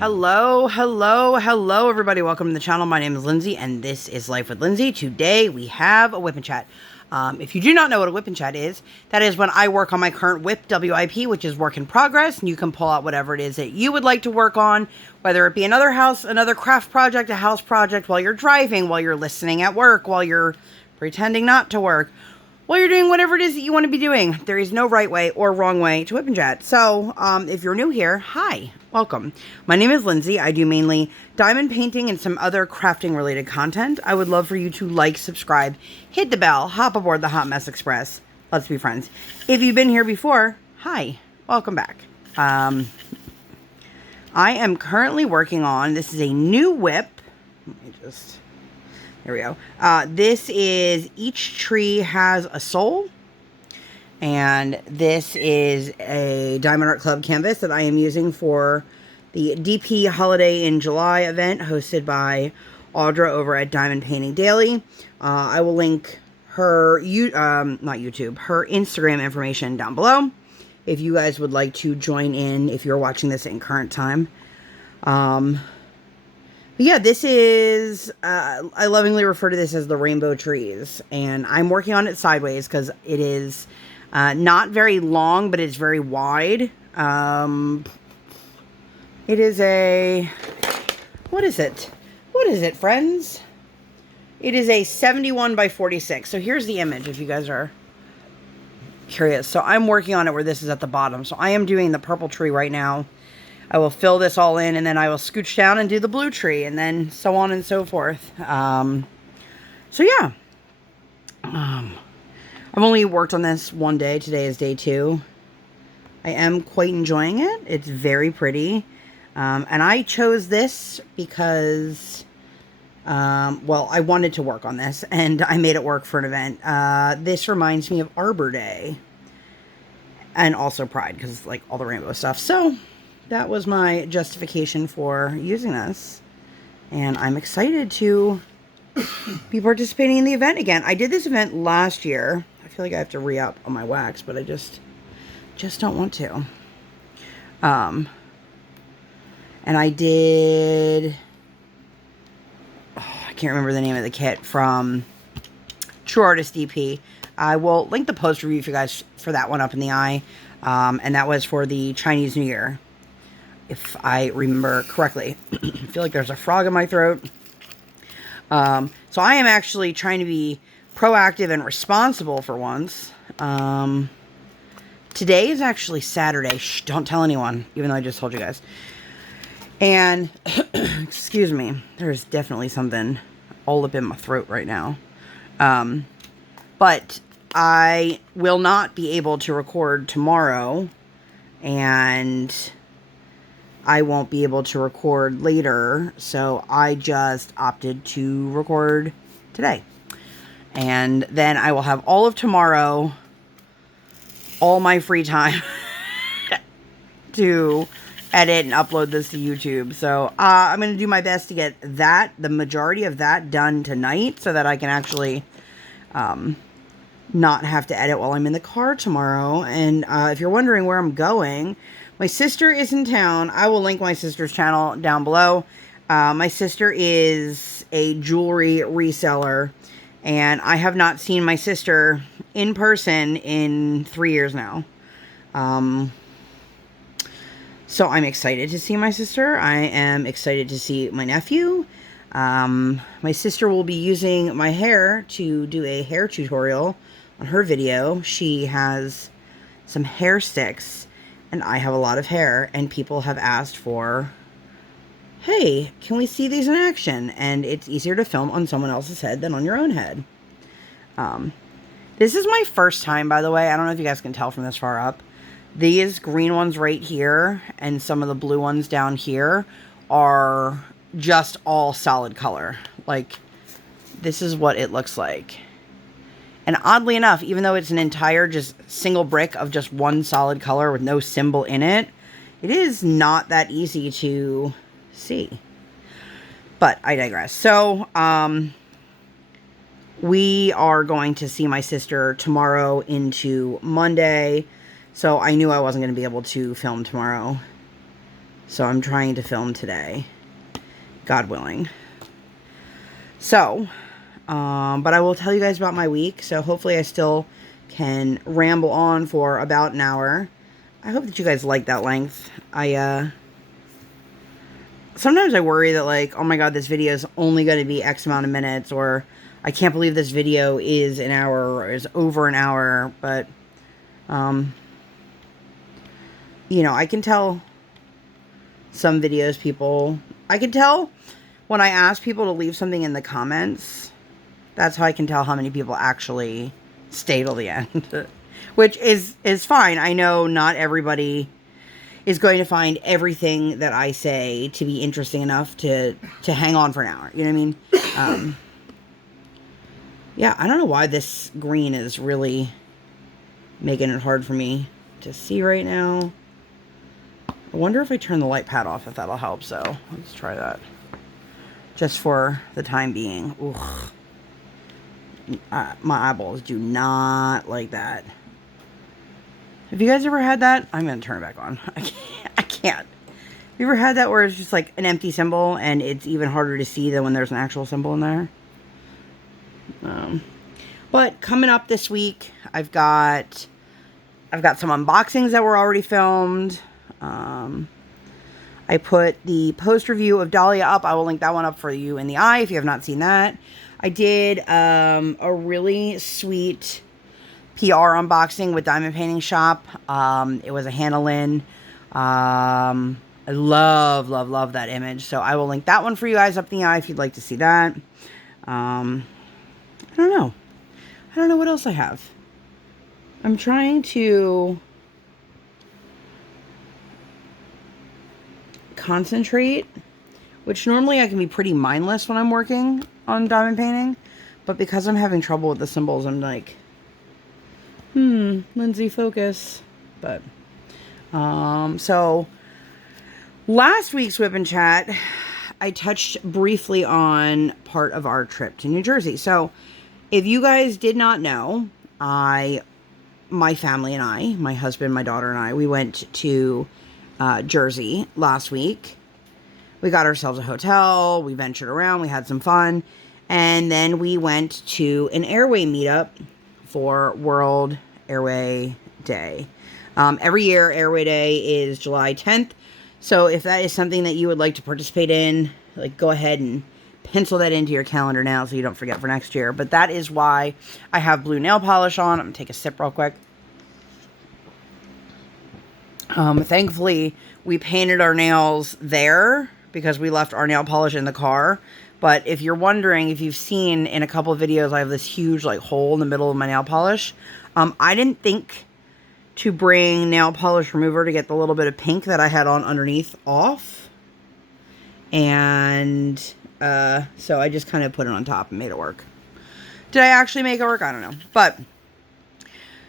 Hello, everybody. Welcome to the channel. My name is Lindsay, and this is Life with Lindsay. Today, we have a WIP Chat. If you do not know what a WIP Chat is, that is when I work on my current WIP, WIP, which is work in progress, and you can pull out whatever it is that you would like to work on, whether it be another house, another craft project, a house project, while you're driving, while you're listening at work, while you're pretending not to work, while you're doing whatever it is that you want to be doing. There is no right way or wrong way to WIP Chat. So, if you're new here, hi. Welcome. My name is Lindsay. I do mainly diamond painting and some other crafting related content. I would love for you to like, subscribe, hit the bell, hop aboard the Hot Mess Express. Let's be friends. If you've been here before, hi. Welcome back. I am currently working on, this is a new WIP. Let me just, there we go. This is Each Tree Has a Soul. And this is a Diamond Art Club canvas that I am using for the DP Holiday in July event hosted by Audra over at Diamond Painting Daily. I will link her, not YouTube, her Instagram information down below if you guys would like to join in if you're watching this in current time. But yeah, this is, I lovingly refer to this as the rainbow trees. And I'm working on it sideways because it is not very long, but it's very wide. It is a, what is it? What is it, friends? It is a 71 by 46. So here's the image if you guys are curious. So I'm working on it where this is at the bottom. So I am doing the purple tree right now. I will fill this all in and then I will scooch down and do the blue tree and then so on and so forth. So yeah. I've only worked on this one day. Today is day 2. I am quite enjoying it. It's very pretty. And I chose this because, well, I wanted to work on this and I made it work for an event. This reminds me of Arbor Day and also Pride because it's like all the rainbow stuff. So that was my justification for using this. And I'm excited to be participating in the event again. I did this event last year. I feel like I have to re-up on my wax, but I just don't want to. And I did, I can't remember the name of the kit from True Artist DP. I will link the post review for you guys for that one up in the eye. And that was for the Chinese New Year, if I remember correctly. I feel like there's a frog in my throat. So I am actually trying to be proactive and responsible for once. Today is actually Saturday. Shh, don't tell anyone, even though I just told you guys. And, excuse me, there's definitely something all up in my throat right now. But I will not be able to record tomorrow, and I won't be able to record later, so I just opted to record today. And then I will have all of tomorrow, all my free time to edit and upload this to YouTube. So I'm going to do my best to get that, the majority of that done tonight so that I can actually not have to edit while I'm in the car tomorrow. And if you're wondering where I'm going, my sister is in town. I will link my sister's channel down below. My sister is a jewelry reseller, and I have not seen my sister in person in 3 years now. So I'm excited to see my sister. I am excited to see my nephew. My sister will be using my hair to do a hair tutorial on her video. She has some hair sticks, and I have a lot of hair, and people have asked for, hey, can we see these in action? And it's easier to film on someone else's head than on your own head. This is my first time, by the way. I don't know if you guys can tell from this far up. These green ones right here and some of the blue ones down here are just all solid color. Like, this is what it looks like. And oddly enough, even though it's an entire just single brick of just one solid color with no symbol in it, it is not that easy to see. But I digress. So, we are going to see my sister tomorrow into Monday. So I knew I wasn't going to be able to film tomorrow. So I'm trying to film today, God willing. So, but I will tell you guys about my week. So hopefully I still can ramble on for about an hour. I hope that you guys like that length. Sometimes I worry that, like, oh my god, this video is only going to be X amount of minutes, or I can't believe this video is an hour or is over an hour. But, you know, I can tell some videos I can tell when I ask people to leave something in the comments. That's how I can tell how many people actually stay till the end. Which is fine. I know not everybody is going to find everything that I say to be interesting enough to hang on for an hour. You know what I mean? Yeah, I don't know why this green is really making it hard for me to see right now. I wonder if I turn the light pad off, if that'll help. So let's try that. Just for the time being. Ugh. My eyeballs do not like that. Have you guys ever had that? I'm going to turn it back on. I can't. Have you ever had that where it's just like an empty symbol and it's even harder to see than when there's an actual symbol in there? But coming up this week, I've got some unboxings that were already filmed. I put the post review of Dahlia up. I will link that one up for you in the eye if you have not seen that. I did a really sweet PR unboxing with Diamond Painting Shop. It was a Hannah Lynn. I love that image. So I will link that one for you guys up in the eye if you'd like to see that. I don't know. I don't know what else I have. I'm trying to concentrate, which normally I can be pretty mindless when I'm working on diamond painting, but because I'm having trouble with the symbols, I'm like, Lindsay, focus. But so last week's WIP Chat, I touched briefly on part of our trip to New Jersey. So if you guys did not know, my family and I, my husband, my daughter and I, we went to Jersey last week. We got ourselves a hotel, we ventured around, we had some fun, and then we went to an airway meetup for World Airway Day. Every year, Airway Day is July 10th, so if that is something that you would like to participate in, like, go ahead and pencil that into your calendar now so you don't forget for next year. But that is why I have blue nail polish on. I'm going to take a sip real quick. Thankfully, we painted our nails there because we left our nail polish in the car. But if you're wondering, if you've seen in a couple of videos, I have this huge like hole in the middle of my nail polish. I didn't think to bring nail polish remover to get the little bit of pink that I had on underneath off. And so I just kind of put it on top and made it work. Did I actually make it work? I don't know. But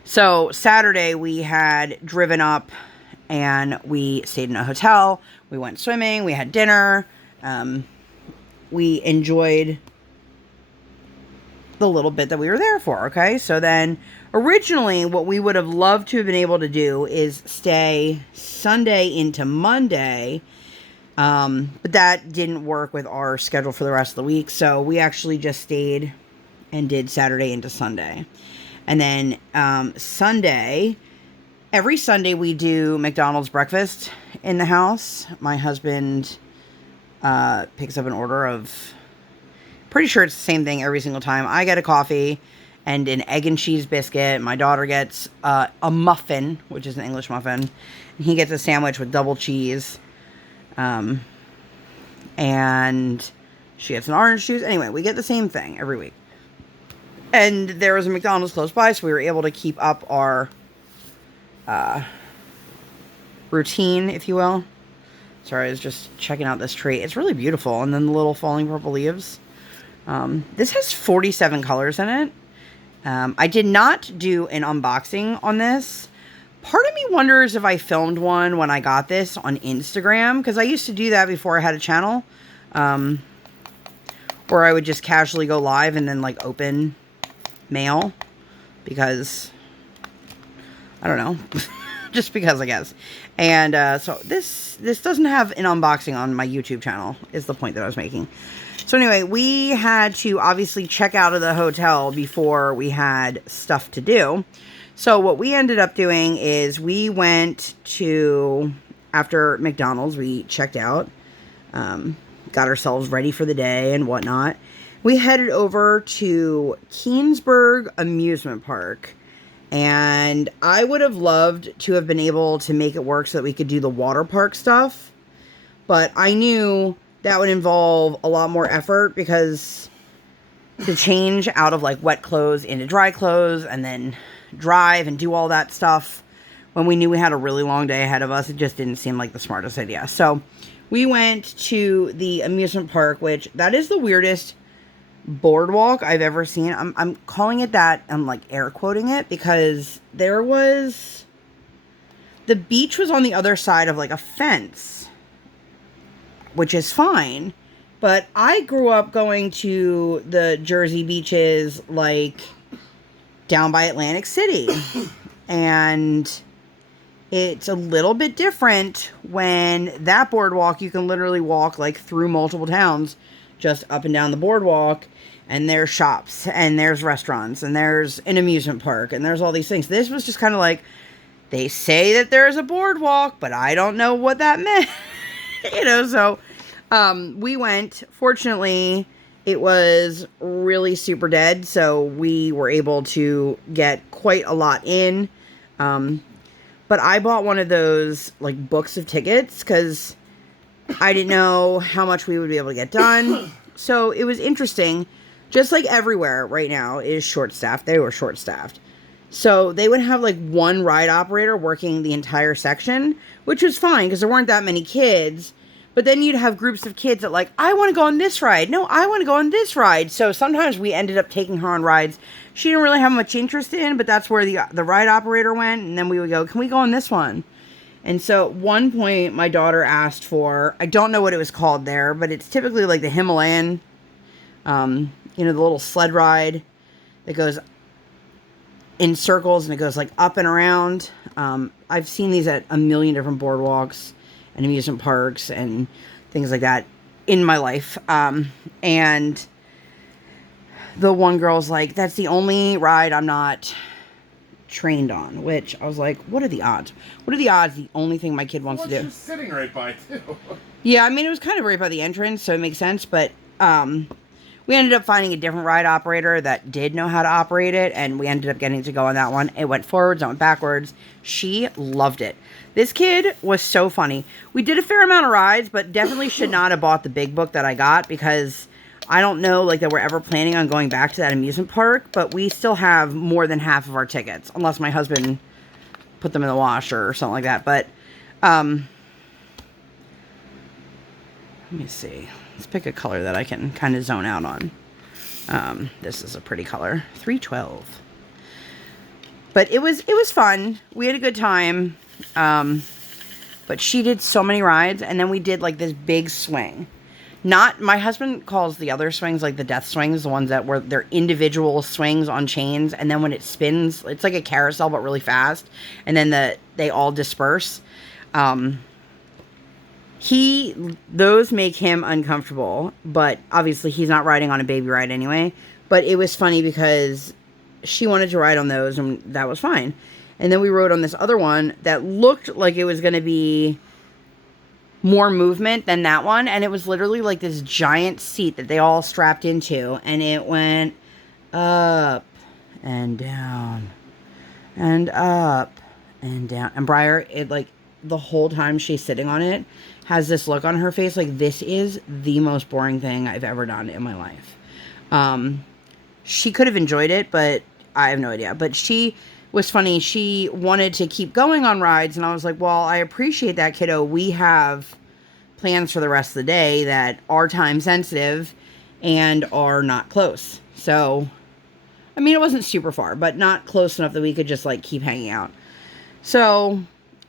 so Saturday we had driven up and we stayed in a hotel. We went swimming. We had dinner. We enjoyed the little bit that we were there for. Okay. So then originally what we would have loved to have been able to do is stay Sunday into Monday. But that didn't work with our schedule for the rest of the week. So we actually just stayed and did Saturday into Sunday. And then Sunday, every Sunday we do McDonald's breakfast in the house. My husband picks up an order of, pretty sure it's the same thing every single time. I get a coffee and an egg and cheese biscuit. My daughter gets a muffin, which is an English muffin. And he gets a sandwich with double cheese. And she gets an orange juice. Anyway, we get the same thing every week. And there was a McDonald's close by, so we were able to keep up our routine, if you will. Sorry, I was just checking out this tree. It's really beautiful. And then the little falling purple leaves. This has 47 colors in it. I did not do an unboxing on this. Part of me wonders if I filmed one when I got this on Instagram, because I used to do that before I had a channel, where I would just casually go live and then like open mail, because I don't know, just because, I guess. And so this doesn't have an unboxing on my YouTube channel, is the point that I was making. So anyway, we had to obviously check out of the hotel before we had stuff to do. So what we ended up doing is we went to, after McDonald's, we checked out, got ourselves ready for the day and whatnot. We headed over to Keensburg Amusement Park. And I would have loved to have been able to make it work so that we could do the water park stuff. But I knew that would involve a lot more effort because to change out of like wet clothes into dry clothes and then drive and do all that stuff when we knew we had a really long day ahead of us, it just didn't seem like the smartest idea. So we went to the amusement park, which that is the weirdest boardwalk I've ever seen. I'm calling it that. I'm like air quoting it because the beach was on the other side of like a fence, which is fine. But I grew up going to the Jersey beaches like down by Atlantic City. And it's a little bit different when that boardwalk, you can literally walk like through multiple towns just up and down the boardwalk, and there's shops, and there's restaurants, and there's an amusement park, and there's all these things. This was just kind of like, they say that there's a boardwalk, but I don't know what that meant. So we went. Fortunately, it was really super dead, so we were able to get quite a lot in. But I bought one of those like books of tickets because I didn't know how much we would be able to get done. So it was interesting. Just like everywhere right now is short-staffed. They were short-staffed. So they would have like one ride operator working the entire section, which was fine because there weren't that many kids. But then you'd have groups of kids that like, I want to go on this ride. No, I want to go on this ride. So sometimes we ended up taking her on rides she didn't really have much interest in, but that's where the ride operator went. And then we would go, can we go on this one? And so at one point, my daughter asked for, I don't know what it was called there, but it's typically like the Himalayan, the little sled ride that goes in circles and it goes like up and around. I've seen these at a million different boardwalks and amusement parks and things like that in my life. And the one girl's like, that's the only ride I'm not trained on, which I was like, what are the odds? What are the odds the only thing my kid wants to do? She's sitting right by, too. Yeah, I mean, it was kind of right by the entrance, so it makes sense, but we ended up finding a different ride operator that did know how to operate it, and we ended up getting to go on that one. It went forwards, it went backwards. She loved it. This kid was so funny. We did a fair amount of rides, but definitely should not have bought the big book that I got because I don't know like that we're ever planning on going back to that amusement park, but we still have more than half of our tickets, unless my husband put them in the washer or something like that. But let me see. Let's pick a color that I can kind of zone out on. This is a pretty color, 312. But it was fun. We had a good time. But she did so many rides, and then we did like this big swing. My husband calls the other swings like the death swings, the ones that were they're individual swings on chains, and then when it spins, it's like a carousel but really fast, and then they all disperse. Those make him uncomfortable, but obviously he's not riding on a baby ride anyway. But it was funny because she wanted to ride on those, and that was fine. And then we rode on this other one that looked like it was going to be more movement than that one, and it was literally like this giant seat that they all strapped into, and it went up and down and up and down. And Briar, it like the whole time she's sitting on it, has this look on her face like this is the most boring thing I've ever done in my life. She could have enjoyed it, but I have no idea. But she was funny. She wanted to keep going on rides, and I was like, well, I appreciate that, kiddo. We have plans for the rest of the day that are time sensitive and are not close. So, I mean, it wasn't super far, but not close enough that we could just like keep hanging out. So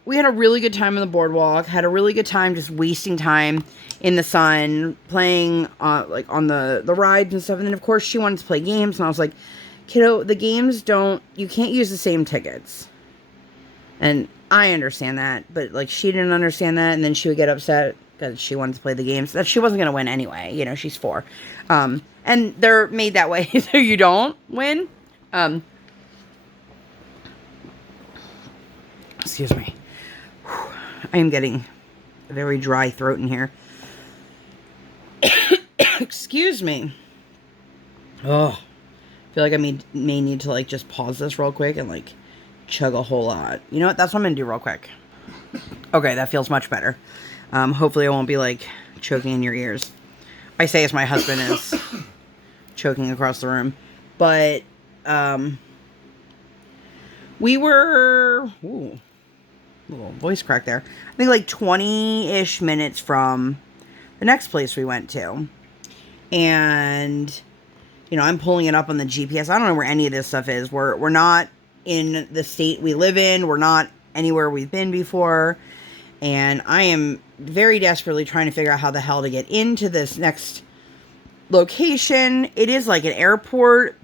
we had a really good time on the boardwalk, had a really good time just wasting time in the sun, playing like on the rides and stuff. And then of course she wanted to play games, and I was like, kiddo, the games you can't use the same tickets. And I understand that, but like she didn't understand that, and then she would get upset because she wanted to play the games that she wasn't going to win anyway. You know, she's 4. And they're made that way so you don't win. Excuse me. I am getting a very dry throat in here. Excuse me. Oh, I feel like I may need to like just pause this real quick and like chug a whole lot. You know what? That's what I'm going to do real quick. Okay, that feels much better. Hopefully I won't be like choking in your ears. I say as my husband is choking across the room. But, we were, ooh, little voice crack there. I think like 20-ish minutes from the next place we went to. And, you know, I'm pulling it up on the GPS. I don't know where any of this stuff is. We're not in the state we live in. We're not anywhere we've been before. And I am very desperately trying to figure out how the hell to get into this next location. It is like an airport.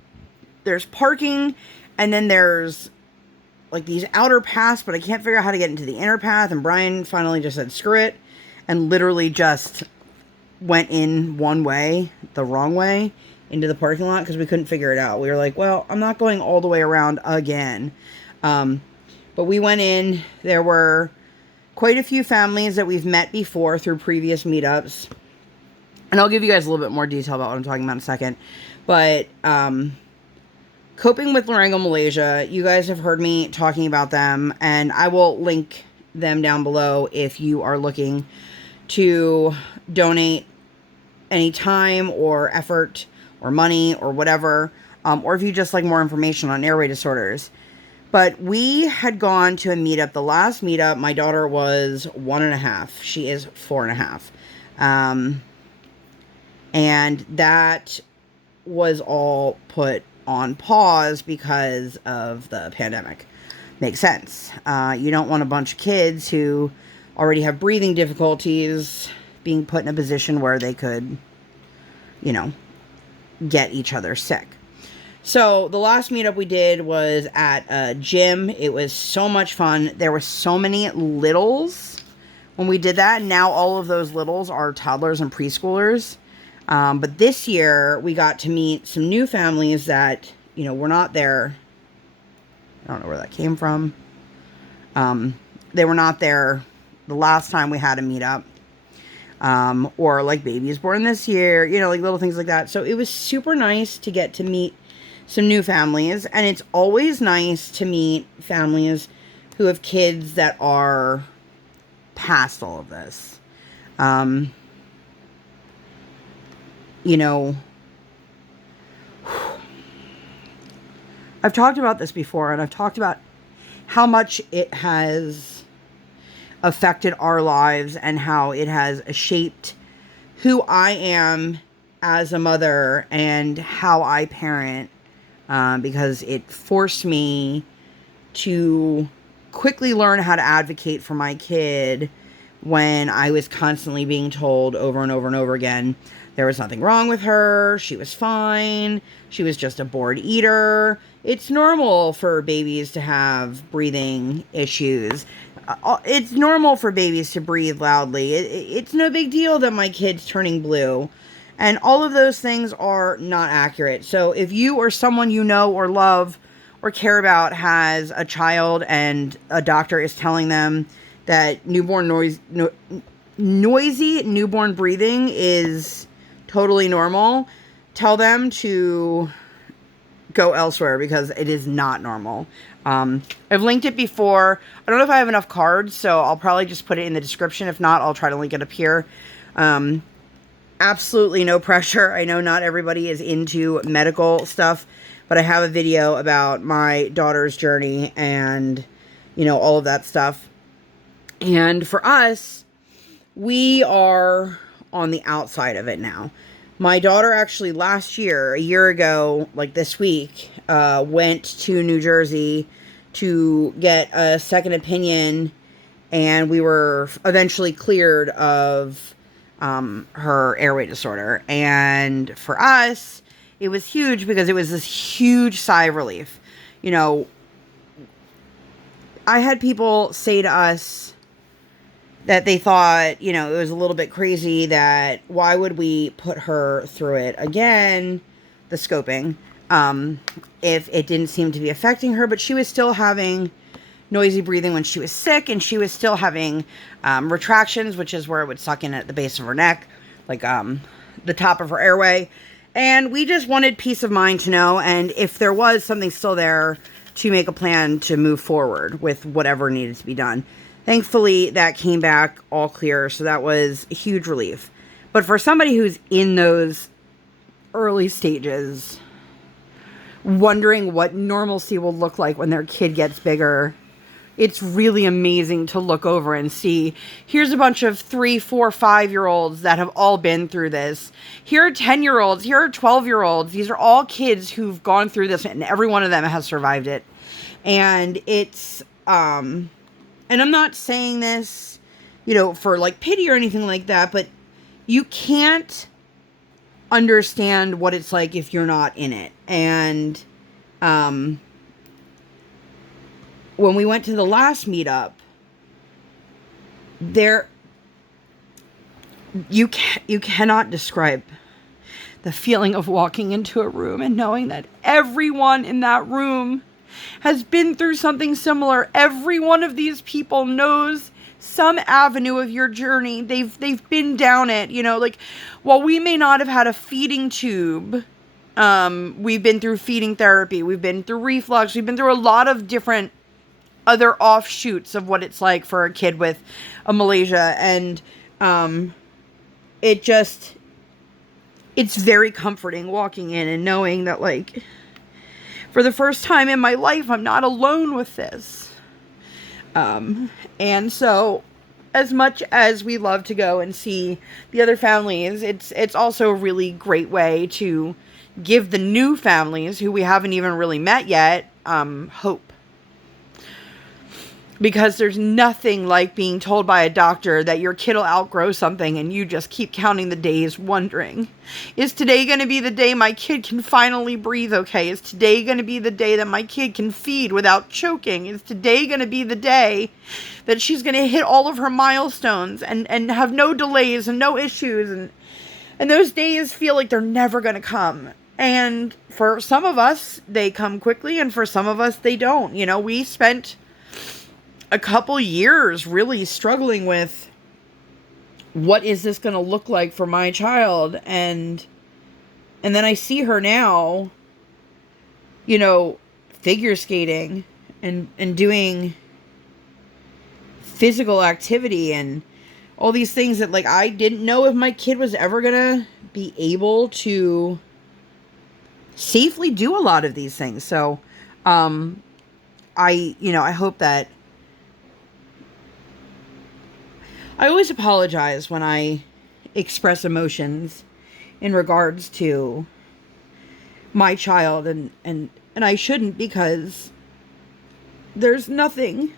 There's parking, and then there's like these outer paths, but I can't figure out how to get into the inner path. And Brian finally just said, screw it, and literally just went in one way, the wrong way, into the parking lot because we couldn't figure it out. We were like, well, I'm not going all the way around again. But we went in. There were quite a few families that we've met before through previous meetups. And I'll give you guys a little bit more detail about what I'm talking about in a second. But, coping with Laryngomalacia, you guys have heard me talking about them, and I will link them down below if you are looking to donate any time or effort or money or whatever, or if you just like more information on airway disorders. But we had gone to a meetup. The last meetup, my daughter was 1.5. She is 4.5. And that was all put on pause because of the pandemic. Makes sense. You don't want a bunch of kids who already have breathing difficulties being put in a position where they could, you know, get each other sick. So the last meetup we did was at a gym. It was so much fun. There were so many littles when we did that. Now all of those littles are toddlers and preschoolers. But this year we got to meet some new families that, you know, were not there. I don't know where that came from. They were not there the last time we had a meetup. Or like babies born this year, you know, like little things like that. So it was super nice to get to meet some new families, and it's always nice to meet families who have kids that are past all of this. You know, I've talked about this before, and I've talked about how much it has affected our lives and how it has shaped who I am as a mother and how I parent, because it forced me to quickly learn how to advocate for my kid when I was constantly being told over and over and over again there was nothing wrong with her, she was fine, she was just a bored eater. It's normal for babies to have breathing issues. It's normal for babies to breathe loudly. It's no big deal that my kid's turning blue. And all of those things are not accurate. So if you or someone you know or love or care about has a child and a doctor is telling them that noisy newborn breathing is totally normal, tell them to go elsewhere because it is not normal. I've linked it before. I don't know if I have enough cards, so I'll probably just put it in the description. If not, I'll try to link it up here. Absolutely no pressure. I know not everybody is into medical stuff, but I have a video about my daughter's journey and, you know, all of that stuff. And for us, we are on the outside of it now. My daughter actually last year, a year ago, like this week, went to New Jersey to get a second opinion, and we were eventually cleared of her airway disorder. And for us, it was huge because it was this huge sigh of relief. You know, I had people say to us that they thought, you know, it was a little bit crazy that why would we put her through it again, the scoping, if it didn't seem to be affecting her, but she was still having noisy breathing when she was sick, and she was still having retractions, which is where it would suck in at the base of her neck, like the top of her airway. And we just wanted peace of mind to know, and if there was something still there, to make a plan to move forward with whatever needed to be done. Thankfully, that came back all clear, so that was a huge relief. But for somebody who's in those early stages, wondering what normalcy will look like when their kid gets bigger, it's really amazing to look over and see, here's a bunch of 3, 4, 5-year-olds that have all been through this. Here are 10-year-olds, here are 12-year-olds. These are all kids who've gone through this, and every one of them has survived it. And it's, and I'm not saying this, you know, for like pity or anything like that, but you can't understand what it's like if you're not in it. And, when we went to the last meetup, you cannot describe the feeling of walking into a room and knowing that everyone in that room has been through something similar. Every one of these people knows some avenue of your journey. They've been down it, you know, like, while we may not have had a feeding tube, we've been through feeding therapy, we've been through reflux, we've been through a lot of different other offshoots of what it's like for a kid with a Malaysia. And it's very comforting walking in and knowing that, like, for the first time in my life, I'm not alone with this. And so, as much as we love to go and see the other families, it's also a really great way to give the new families who we haven't even really met yet, hope. Because there's nothing like being told by a doctor that your kid will outgrow something, and you just keep counting the days wondering, is today going to be the day my kid can finally breathe okay? Is today going to be the day that my kid can feed without choking? Is today going to be the day that she's going to hit all of her milestones and have no delays and no issues? And those days feel like they're never going to come. And for some of us, they come quickly, and for some of us, they don't. You know, we spent a couple years really struggling with, what is this going to look like for my child? And then I see her now, you know, figure skating and doing physical activity and all these things that, like, I didn't know if my kid was ever going to be able to safely do a lot of these things. So, I hope that, I always apologize when I express emotions in regards to my child, and I shouldn't, because there's nothing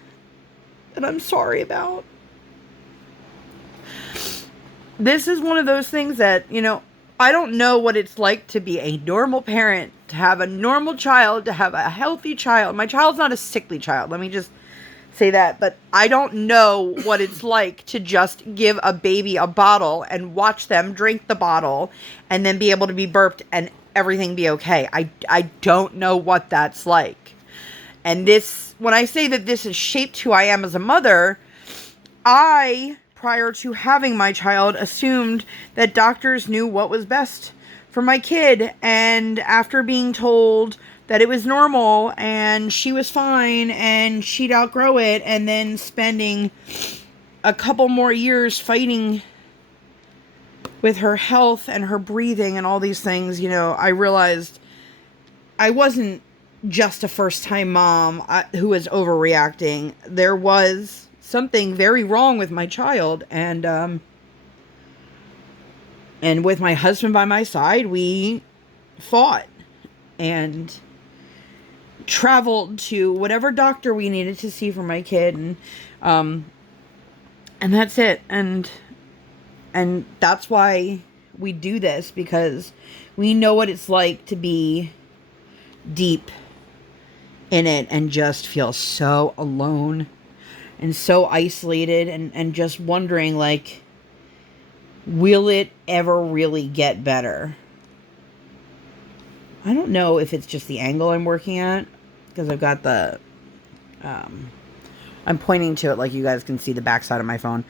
that I'm sorry about. This is one of those things that, you know, I don't know what it's like to be a normal parent, to have a normal child, to have a healthy child. My child's not a sickly child. Let me just say that, but I don't know what it's like to just give a baby a bottle and watch them drink the bottle and then be able to be burped and everything be okay. I don't know what that's like. And this, when I say that this has shaped who I am as a mother, I, prior to having my child, assumed that doctors knew what was best for my kid. And after being told that it was normal and she was fine and she'd outgrow it, and then spending a couple more years fighting with her health and her breathing and all these things, you know, I realized I wasn't just a first-time mom who was overreacting. There was something very wrong with my child, and with my husband by my side, we fought and traveled to whatever doctor we needed to see for my kid, and that's it. And that's why we do this, because we know what it's like to be deep in it and just feel so alone and so isolated and just wondering, like, will it ever really get better? I don't know if it's just the angle I'm working at, because I've got the, I'm pointing to it like you guys can see the backside of my phone.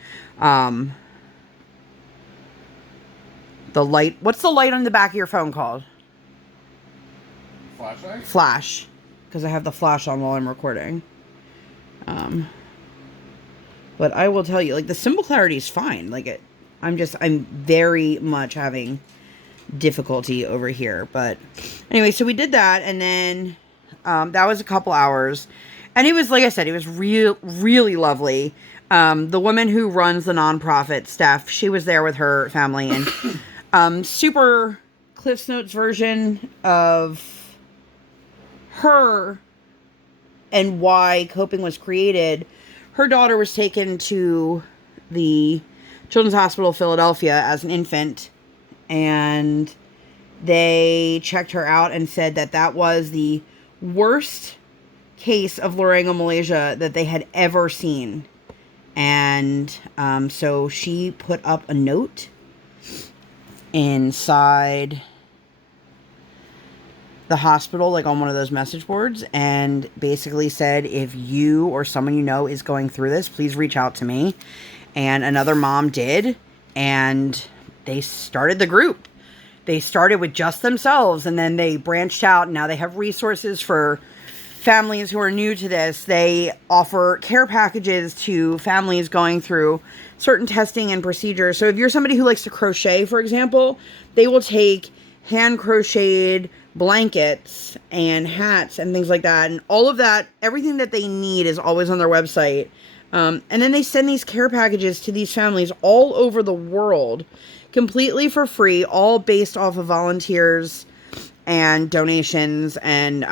The light, what's the light on the back of your phone called? Flashlight? Flash. Because I have the flash on while I'm recording. But I will tell you, like, the symbol clarity is fine. Like, I'm very much having difficulty over here. But anyway, so we did that, and then that was a couple hours. And it was, like I said, it was really lovely. The woman who runs the nonprofit staff, she was there with her family, and super Cliff's Notes version of her and why coping was created. Her daughter was taken to the Children's Hospital of Philadelphia as an infant, and they checked her out and said that that was the worst case of Laryngomalacia that they had ever seen. And so she put up a note inside the hospital, like on one of those message boards, and basically said, if you or someone you know is going through this, please reach out to me. And another mom did, and they started the group. They started with just themselves, and then they branched out, and now they have resources for families who are new to this. They offer care packages to families going through certain testing and procedures. So if you're somebody who likes to crochet, for example, they will take hand crocheted blankets and hats and things like that, and all of that, everything that they need is always on their website. And then they send these care packages to these families all over the world, completely for free, all based off of volunteers and donations. And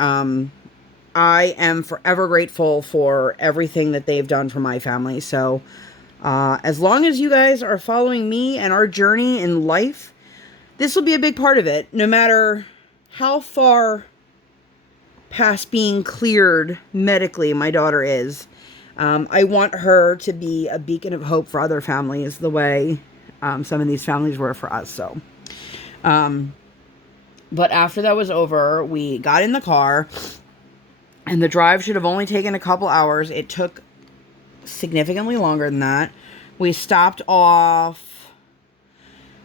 I am forever grateful for everything that they've done for my family. So as long as you guys are following me and our journey in life, this will be a big part of it. No matter how far past being cleared medically my daughter is, I want her to be a beacon of hope for other families the way some of these families were for us. So, but after that was over, we got in the car, and the drive should have only taken a couple hours. It took significantly longer than that. We stopped off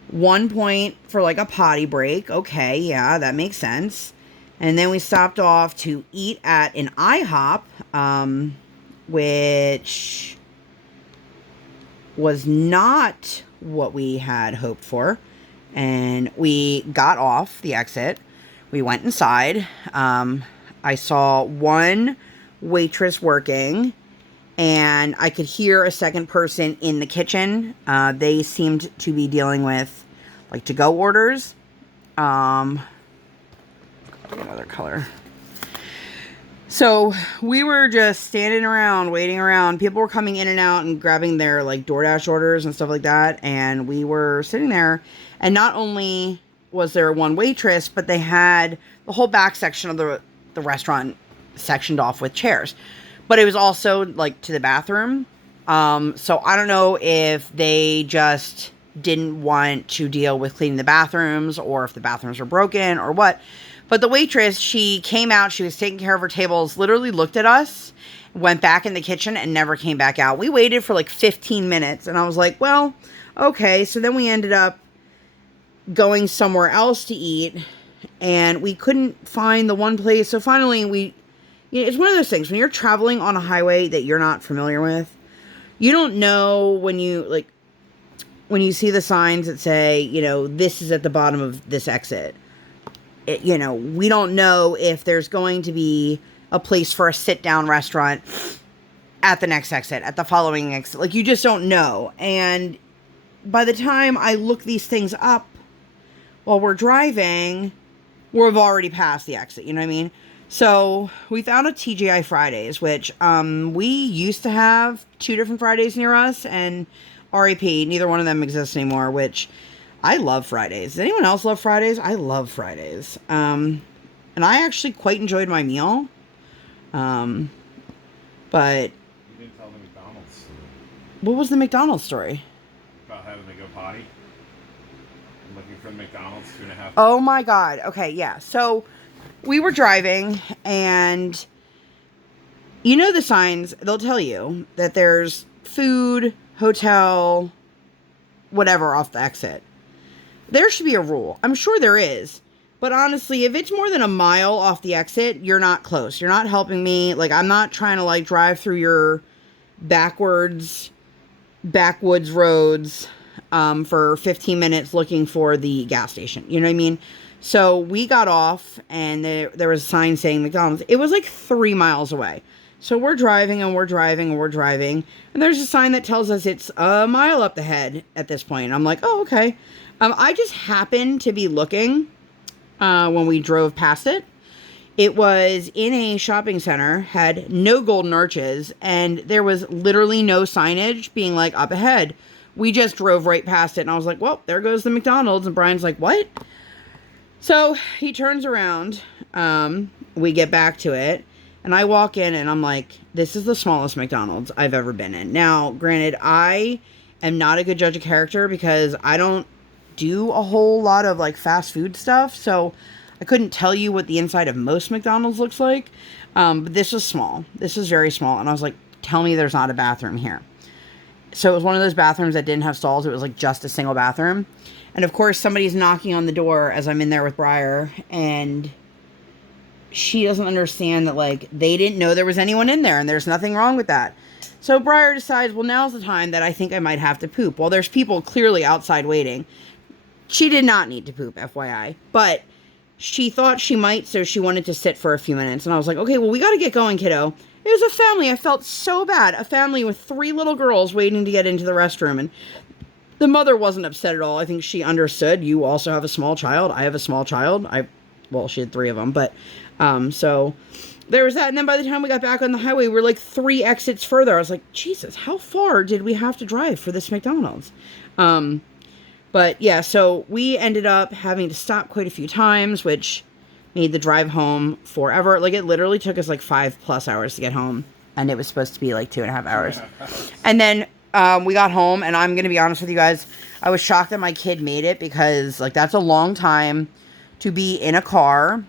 one point for like a potty break. Okay, yeah, that makes sense. And then we stopped off to eat at an IHOP, which was not what we had hoped for. And we got off the exit. We went inside. I saw one waitress working, and I could hear a second person in the kitchen. They seemed to be dealing with, like, to-go orders. Another color. So we were just standing around, waiting around. People were coming in and out and grabbing their, like, DoorDash orders and stuff like that. And we were sitting there. And not only was there one waitress, but they had the whole back section of the restaurant sectioned off with chairs. But it was also, like, to the bathroom. So I don't know if they just didn't want to deal with cleaning the bathrooms, or if the bathrooms were broken, or what. But the waitress, she came out, she was taking care of her tables, literally looked at us, went back in the kitchen, and never came back out. We waited for like 15 minutes, and I was like, well, okay. So then we ended up going somewhere else to eat, and we couldn't find the one place. So finally, it's one of those things, when you're traveling on a highway that you're not familiar with, you don't know when you see the signs that say, this is at the bottom of this exit. We don't know if there's going to be a place for a sit-down restaurant at the next exit, at the following exit. Like, you just don't know. And by the time I look these things up while we're driving, we've already passed the exit, you know what I mean? So we found a TGI Fridays, which we used to have 2 different Fridays near us, and RIP, neither one of them exists anymore, which I love Fridays. Does anyone else love Fridays? I love Fridays. And I actually quite enjoyed my meal. But You didn't tell the McDonald's story. What was the McDonald's story? About having to go potty? And looking for the McDonald's 2.5. Oh my God. Okay, yeah. So we were driving, and you know the signs, they'll tell you that there's food, hotel, whatever off the exit. There should be a rule. I'm sure there is. But honestly, if it's more than a mile off the exit, you're not close. You're not helping me. Like, I'm not trying to, like, drive through your backwoods roads for 15 minutes looking for the gas station. You know what I mean? So we got off, and there was a sign saying McDonald's. It was like 3 miles away. So we're driving, and we're driving, and we're driving. And there's a sign that tells us it's a mile up ahead at this point. I'm like, oh, okay. I just happened to be looking when we drove past it. It was in a shopping center, had no golden arches, and there was literally no signage being like up ahead. We just drove right past it, and I was like, well, there goes the McDonald's. And Brian's like, what? So he turns around. We get back to it, and I walk in, and I'm like, this is the smallest McDonald's I've ever been in. Now, granted, I am not a good judge of character because I don't do a whole lot of like fast food stuff, so I couldn't tell you what the inside of most McDonald's looks like. But this was small. This was very small, and I was like, tell me there's not a bathroom here. So it was one of those bathrooms that didn't have stalls. It was like just a single bathroom. And of course, somebody's knocking on the door as I'm in there with Briar, and she doesn't understand that, like, they didn't know there was anyone in there, and there's nothing wrong with that. So Briar decides, well, now's the time that I think I might have to poop. Well, there's people clearly outside waiting. She did not need to poop, FYI. But she thought she might, so she wanted to sit for a few minutes. And I was like, okay, well, we got to get going, kiddo. It was a family. I felt so bad. A family with 3 little girls waiting to get into the restroom. And the mother wasn't upset at all. I think she understood. You also have a small child. I have a small child. Well, she had 3 of them. But, so there was that. And then by the time we got back on the highway, we were like 3 exits further. I was like, Jesus, how far did we have to drive for this McDonald's? But yeah, so we ended up having to stop quite a few times, which made the drive home forever. Like, it literally took us like 5+ hours to get home, and it was supposed to be like 2.5 hours. And then we got home, and I'm going to be honest with you guys, I was shocked that my kid made it, because like that's a long time to be in a car.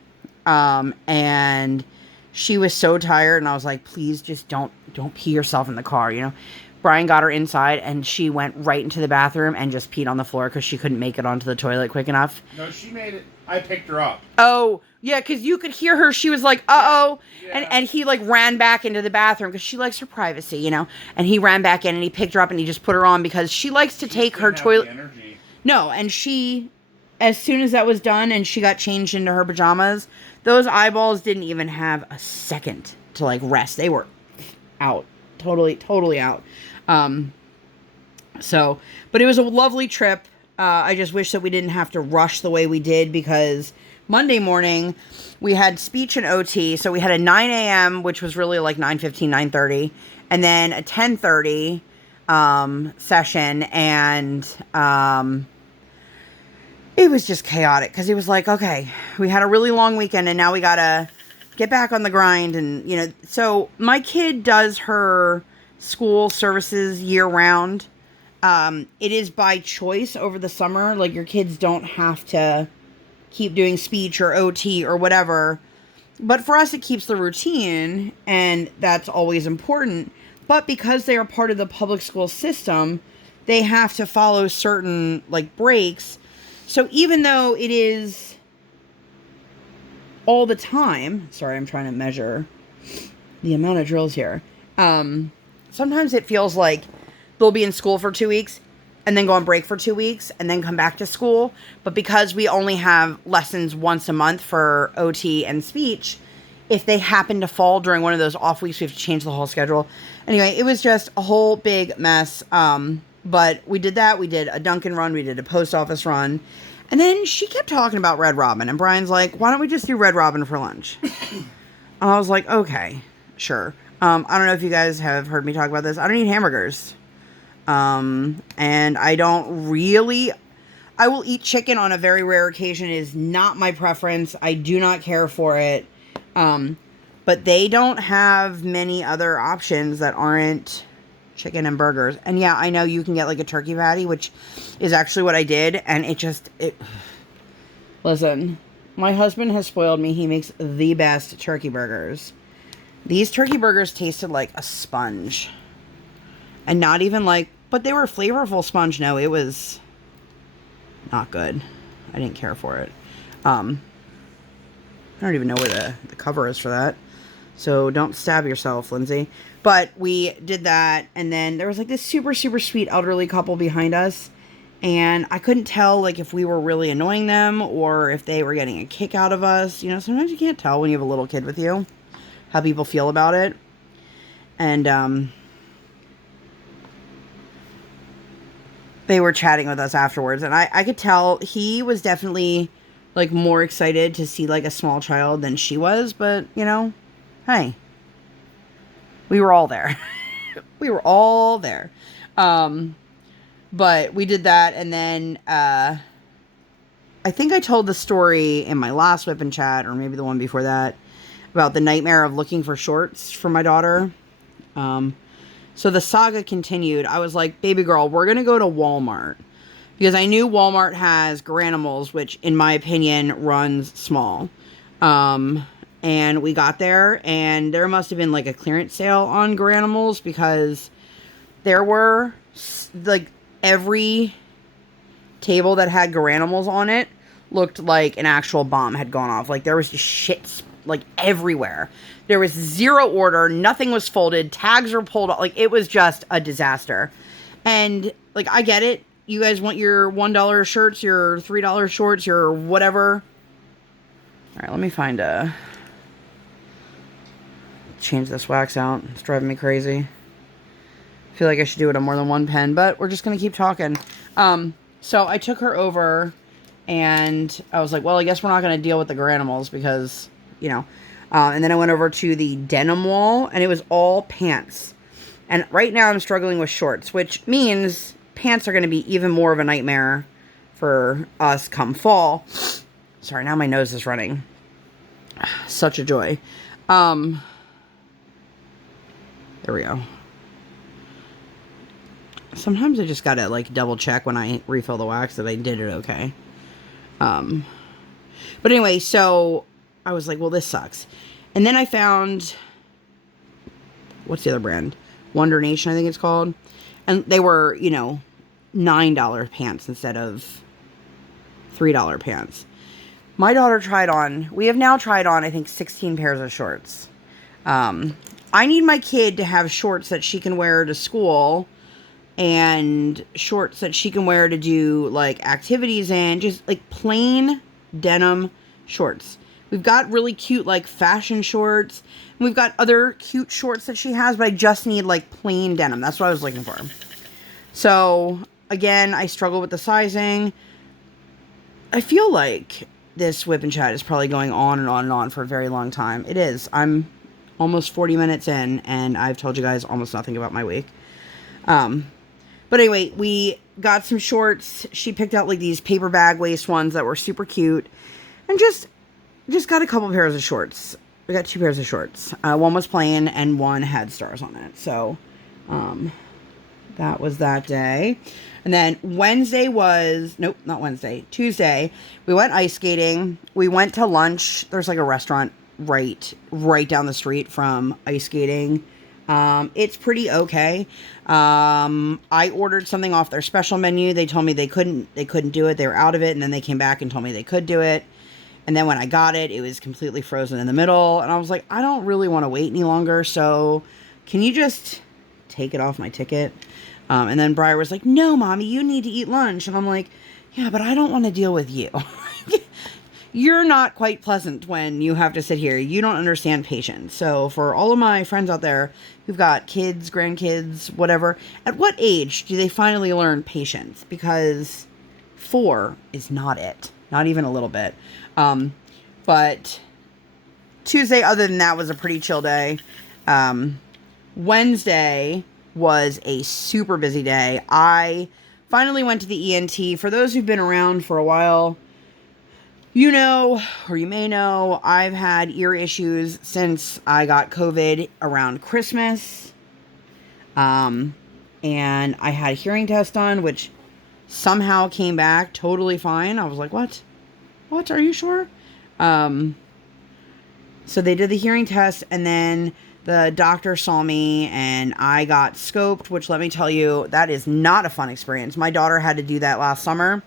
And she was so tired, and I was like, please just don't pee yourself in the car, you know? Brian got her inside, and she went right into the bathroom and just peed on the floor because she couldn't make it onto the toilet quick enough. No, she made it. I picked her up. Oh, yeah, because you could hear her. She was like, uh-oh. Yeah. And he, like, ran back into the bathroom because she likes her privacy, you know? And he ran back in, and he picked her up, and he just put her on because she likes to take her toilet. Energy. No, and she, as soon as that was done and she got changed into her pajamas, those eyeballs didn't even have a second to, like, rest. They were out. Totally out. But it was a lovely trip. I just wish that we didn't have to rush the way we did, because Monday morning we had speech and OT. So we had a 9 a.m., which was really like 9:15, 9:30, and then a 10:30 session. And it was just chaotic because it was like, okay, we had a really long weekend, and now we gotta get back on the grind. And, you know, so my kid does her school services year round. It is by choice over the summer. Like, your kids don't have to keep doing speech or OT or whatever. But for us, it keeps the routine, and that's always important. But because they are part of the public school system, they have to follow certain, like, breaks. So even though it is all the time, sorry, I'm trying to measure the amount of drills here. Sometimes it feels like they'll be in school for 2 weeks and then go on break for 2 weeks and then come back to school. But because we only have lessons once a month for OT and speech, if they happen to fall during one of those off weeks, we have to change the whole schedule. Anyway, it was just a whole big mess. But we did that. We did a Dunkin' run. We did a post office run. And then she kept talking about Red Robin. And Brian's like, why don't we just do Red Robin for lunch? And I was like, okay, sure. I don't know if you guys have heard me talk about this. I don't eat hamburgers. And I don't really... I will eat chicken on a very rare occasion. It is not my preference. I do not care for it. But they don't have many other options that aren't chicken and burgers. And yeah, I know you can get like a turkey patty, which is actually what I did. And listen, my husband has spoiled me. He makes the best turkey burgers. These turkey burgers tasted like a sponge. And not even like, but they were flavorful sponge. No, it was not good. I didn't care for it. I don't even know where the cover is for that. So don't stab yourself, Lindsay. But we did that, and then there was like this super, super sweet elderly couple behind us. And I couldn't tell like if we were really annoying them or if they were getting a kick out of us. You know, sometimes you can't tell when you have a little kid with you how people feel about it. And they were chatting with us afterwards, and I could tell he was definitely like more excited to see like a small child than she was. But you know, hey, we were all there. We were all there. But we did that, and then I think I told the story in my last WIP Chat, or maybe the one before that, about the nightmare of looking for shorts for my daughter. So the saga continued. I was like, baby girl, we're going to go to Walmart. Because I knew Walmart has Granimals, which, in my opinion, runs small. And we got there, and there must have been, like, a clearance sale on Granimals, because there were, like, every table that had Granimals on it looked like an actual bomb had gone off. Like, there was just shit, like, everywhere. There was zero order. Nothing was folded. Tags were pulled off. Like, it was just a disaster. And, like, I get it. You guys want your $1 shirts, your $3 shorts, your whatever. All right, let me find change this wax out. It's driving me crazy. I feel like I should do it on more than one pen, but we're just going to keep talking. So I took her over, and I was like, well, I guess we're not going to deal with the Granimals because, you know. And then I went over to the denim wall, and it was all pants. And right now I'm struggling with shorts, which means pants are going to be even more of a nightmare for us come fall. Sorry, now my nose is running. Such a joy. There we go. Sometimes I just gotta like double check when I refill the wax that I did it okay. But anyway, so I was like, well, this sucks. And then I found, what's the other brand? Wonder Nation, I think it's called. And they were, you know, $9 pants instead of $3 pants. My daughter tried on, we have now tried on, I think, 16 pairs of shorts. I need my kid to have shorts that she can wear to school and shorts that she can wear to do, like, activities in. Just, like, plain denim shorts. We've got really cute, like, fashion shorts. And we've got other cute shorts that she has, but I just need, like, plain denim. That's what I was looking for. So, again, I struggle with the sizing. I feel like this WIP Chat is probably going on and on and on for a very long time. It is. I'm almost 40 minutes in, and I've told you guys almost nothing about my week. But anyway, we got some shorts. She picked out, like, these paper bag waist ones that were super cute. And just got a couple pairs of shorts. We got 2 pairs of shorts. One was plain, and one had stars on it. So, that was that day. And then Wednesday was, nope, not Wednesday, Tuesday, we went ice skating. We went to lunch. There's like a restaurant right down the street from ice skating. It's pretty okay. I ordered something off their special menu. They told me they couldn't do it. They were out of it. And then they came back and told me they could do it. And then when I got it, it was completely frozen in the middle. And I was like, I don't really want to wait any longer. So can you just take it off my ticket? And then Briar was like, no, Mommy, you need to eat lunch. And I'm like, yeah, but I don't want to deal with you. You're not quite pleasant when you have to sit here. You don't understand patience. So for all of my friends out there who've got kids, grandkids, whatever, at what age do they finally learn patience? Because 4 is not it. Not even a little bit. But Tuesday, other than that, was a pretty chill day. Wednesday was a super busy day. I finally went to the ENT. For those who've been around for a while, You know, or you may know, I've had ear issues since I got COVID around Christmas. And I had a hearing test done, which somehow came back totally fine. I was like, what? What? Are you sure? So they did the hearing test, and then the doctor saw me, and I got scoped, which, let me tell you, that is not a fun experience. My daughter had to do that last summer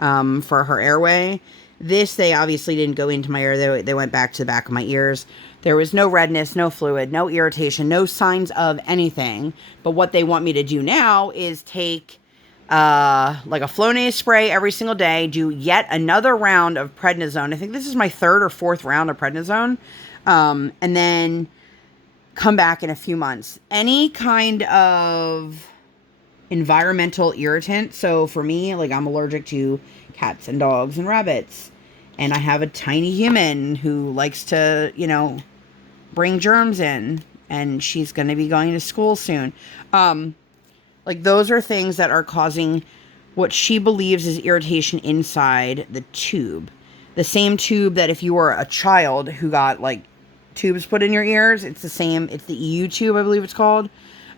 for her airway. This, they obviously didn't go into my ear. They went back to the back of my ears. There was no redness, no fluid, no irritation, no signs of anything. But what they want me to do now is take like a Flonase spray every single day, do yet another round of prednisone. I think this is my third or fourth round of prednisone. And then come back in a few months. Any kind of environmental irritant. So for me, like, I'm allergic to cats and dogs and rabbits. And I have a tiny human who likes to, you know, bring germs in. And she's going to be going to school soon. Like, those are things that are causing what she believes is irritation inside the tube. The same tube that if you were a child who got, like, tubes put in your ears, it's the same. It's the EU tube, I believe it's called.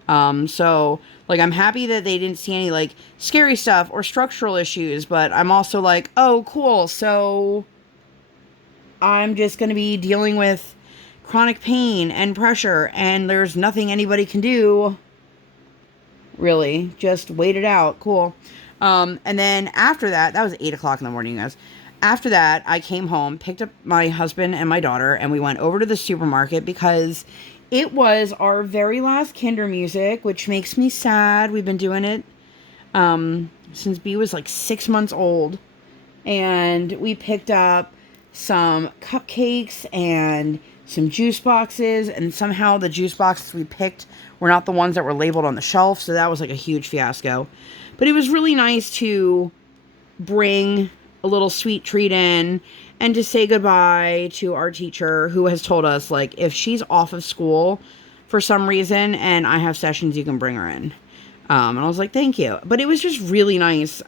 So, like, I'm happy that they didn't see any, like, scary stuff or structural issues, but I'm also like, oh, cool. So, I'm just going to be dealing with chronic pain and pressure, and there's nothing anybody can do. Really, just wait it out. Cool. And then after that was 8 o'clock in the morning, guys. After that, I came home, picked up my husband and my daughter, and we went over to the supermarket because it was our very last Kinder Music, which makes me sad. We've been doing it since B was like 6 months old. And we picked up some cupcakes and some juice boxes, and somehow the juice boxes we picked were not the ones that were labeled on the shelf, so that was like a huge fiasco. But it was really nice to bring a little sweet treat in and to say goodbye to our teacher, who has told us, like, if she's off of school for some reason and I have sessions, you can bring her in. And I was like, thank you. But it was just really nice.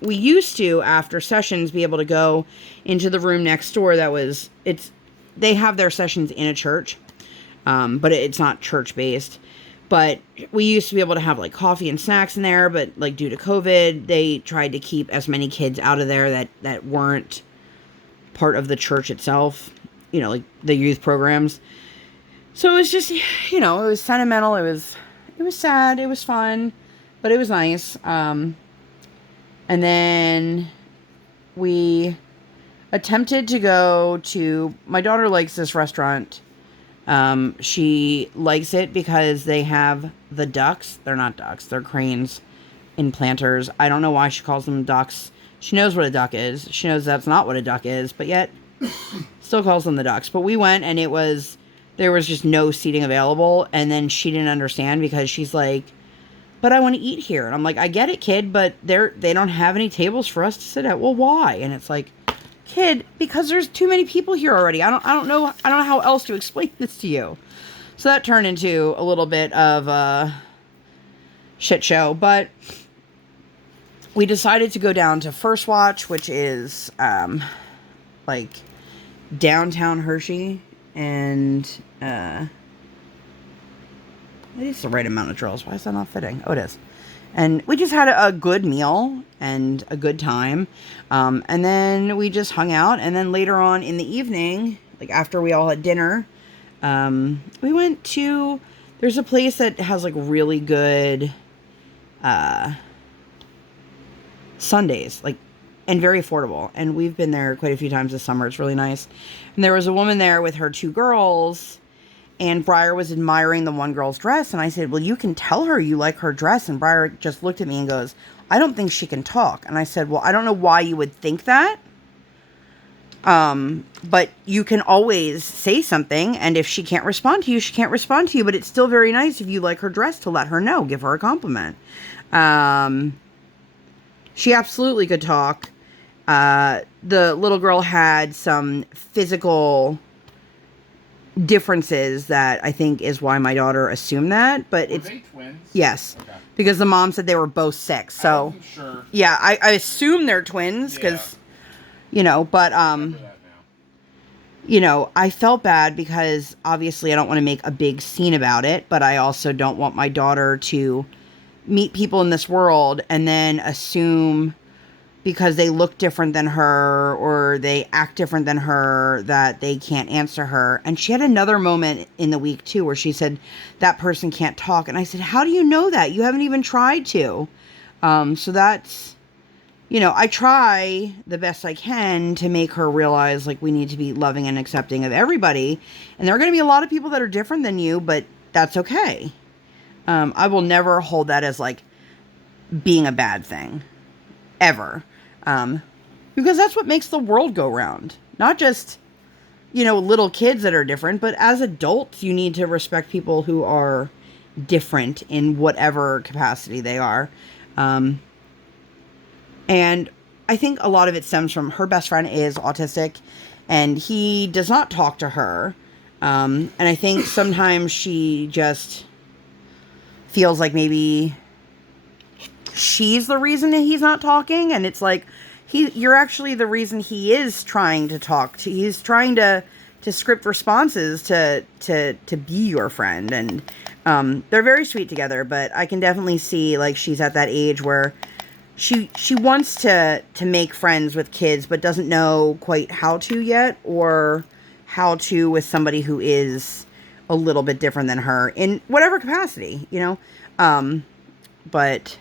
We used to, after sessions, be able to go into the room next door they have their sessions in a church, but it's not church-based. But we used to be able to have, like, coffee and snacks in there, but, like, due to COVID, they tried to keep as many kids out of there that weren't part of the church itself, you know, like the youth programs. So it was just, you know, it was sentimental, it was sad, it was fun, but it was nice. And then we attempted to go to, my daughter likes this restaurant. She likes it because they have the ducks. They're not ducks, they're cranes in Planters. I don't know why she calls them ducks. She knows what a duck is. She knows that's not what a duck is, but yet still calls them the ducks. But we went, and there was just no seating available. And then she didn't understand because she's like, but I want to eat here. And I'm like, I get it, kid, but they don't have any tables for us to sit at. Well, why? And it's like, kid, because there's too many people here already. I don't know how else to explain this to you. So that turned into a little bit of a shit show, but we decided to go down to First Watch, which is like downtown Hershey, and it is the right amount of drills. Why is that not fitting? Oh, it is. And we just had a good meal and a good time. And then we just hung out. And then later on in the evening, like after we all had dinner, we went to, there's a place that has like really good sundaes, like, and very affordable. And we've been there quite a few times this summer. It's really nice. And there was a woman there with her two girls, and Briar was admiring the one girl's dress. And I said, well, you can tell her you like her dress. And Briar just looked at me and goes, I don't think she can talk. And I said, well, I don't know why you would think that. But you can always say something. And if she can't respond to you, she can't respond to you. But it's still very nice if you like her dress to let her know. Give her a compliment. She absolutely could talk. The little girl had some physical differences that I think is why my daughter assumed that, but Were they twins? Yes, okay. Because the mom said they were both sick. So I wasn't sure. Yeah, I assume they're twins because you know, but, Remember that now. you know, I felt bad because obviously I don't want to make a big scene about it, but I also don't want my daughter to meet people in this world and then assume because they look different than her or they act different than her that they can't answer her. And she had another moment in the week too where she said that person can't talk. And I said, how do you know that? You haven't even tried to. So that's, you know, I try the best I can to make her realize, like, we need to be loving and accepting of everybody. And there are going to be a lot of people that are different than you, but that's okay. I will never hold that as, like, being a bad thing. Ever. Because that's what makes the world go round. Not just, you know, little kids that are different, but as adults, you need to respect people who are different in whatever capacity they are. And I think a lot of it stems from her best friend is autistic and he does not talk to her. And I think sometimes she just feels like maybe she's the reason that he's not talking. And it's like, you're actually the reason he is trying to talk to. He's trying to script responses to be your friend. And, they're very sweet together, but I can definitely see like she's at that age where she wants to make friends with kids, but doesn't know quite how to yet, or how to with somebody who is a little bit different than her in whatever capacity, you know? But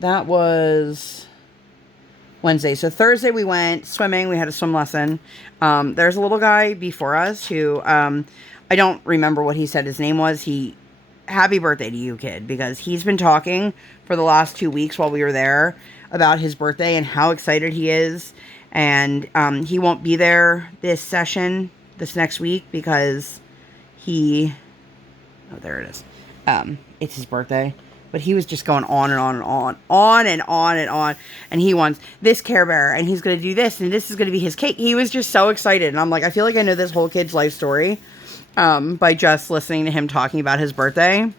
that was Wednesday. So Thursday we went swimming. We had a swim lesson. There's a little guy before us who, I don't remember what he said his name was. Happy birthday to you, kid, because he's been talking for the last 2 weeks while we were there about his birthday and how excited he is. And he won't be there this next week because oh, there it is. It's his birthday. But he was just going on and on and on and on and on. And he wants this Care Bear and he's going to do this and this is going to be his cake. He was just so excited. And I'm like, I feel like I know this whole kid's life story. By just listening to him talking about his birthday.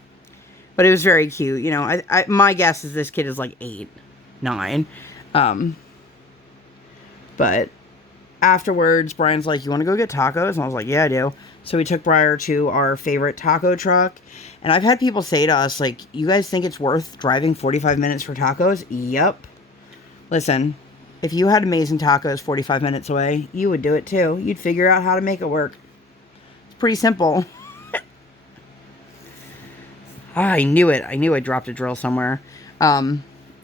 But it was very cute. You know, my guess is this kid is like 8, 9. But afterwards, Brian's like, you want to go get tacos? And I was like, yeah, I do. So we took Briar to our favorite taco truck. And I've had people say to us, like, you guys think it's worth driving 45 minutes for tacos? Yep. Listen, if you had amazing tacos 45 minutes away, you would do it too. You'd figure out how to make it work. Pretty simple. I knew it. I knew I dropped a drill somewhere. But